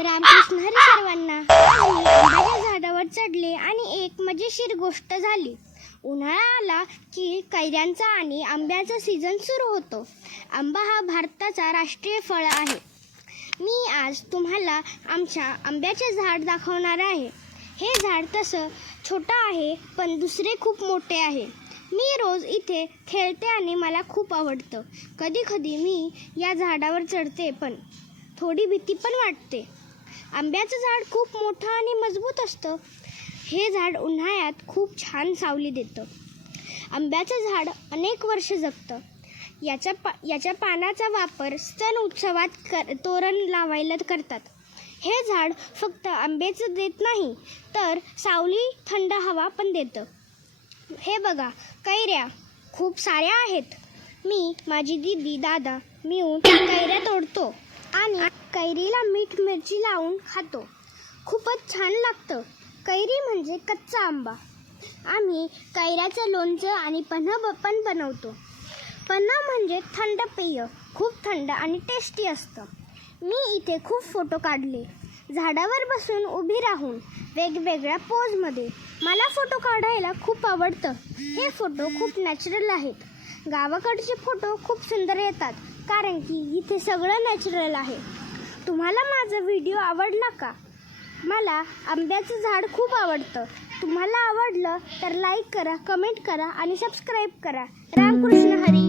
रामकृष्ण हरी सर्वांना. आम्ही आंब्याच्या झाडावर चढले आणि एक मजेशीर गोष्ट झाली. उन्हाळा आला की कैऱ्यांचा आणि आंब्याचा सीझन सुरू होतो. आंबा हा भारताचा राष्ट्रीय फळ आहे. मी आज तुम्हाला आमच्या आंब्याचे झाड दाखवणार आहे. हे झाड तसं छोटं आहे, पण दुसरे खूप मोठे आहे. मी रोज इथे खेळते आणि मला खूप आवडतं. कधी कधी मी या झाडावर चढते, पण थोडी भीती पण वाटते. आंब्याचं झाड खूप मोठं आणि मजबूत असतं. हे झाड उन्हाळ्यात खूप छान सावली देतं. आंब्याचं झाड अनेक वर्ष जगतं. याच्या पानाचा वापर सण उत्सवात तोरण लावायला करतात. हे झाड फक्त आंब्याचं देत नाही, तर सावली, थंड हवा पण देतं. हे बघा, कैऱ्या खूप साऱ्या आहेत. मी, माझी दीदी, दादा मिळून कैऱ्या तोडतो आणि कैरीला मीठ मिरची लावून खातो. खूपच छान लागतं. कैरी म्हणजे कच्चा आंबा. आम्ही कैऱ्याचं लोणचं आणि पन्हं पण बनवतो. पन्हं म्हणजे थंड पेय, खूप थंड आणि टेस्टी असतं. मी इथे खूप फोटो काढले, झाडावर बसून उभी राहून वेगवेगळ्या पोजमध्ये. मला फोटो काढायला खूप आवडतं. हे फोटो खूप नॅचरल आहेत. गावाकडचे फोटो खूप सुंदर येतात, कारण की इथे सगळं नॅचरल आहे. तुम्हाला माझा व्हिडिओ आवडला का? मला आंब्याचं झाड खूप आवडतं. तुम्हाला आवडलं तर लाईक करा, कमेंट करा आणि सबस्क्राईब करा. रामकृष्ण हरी.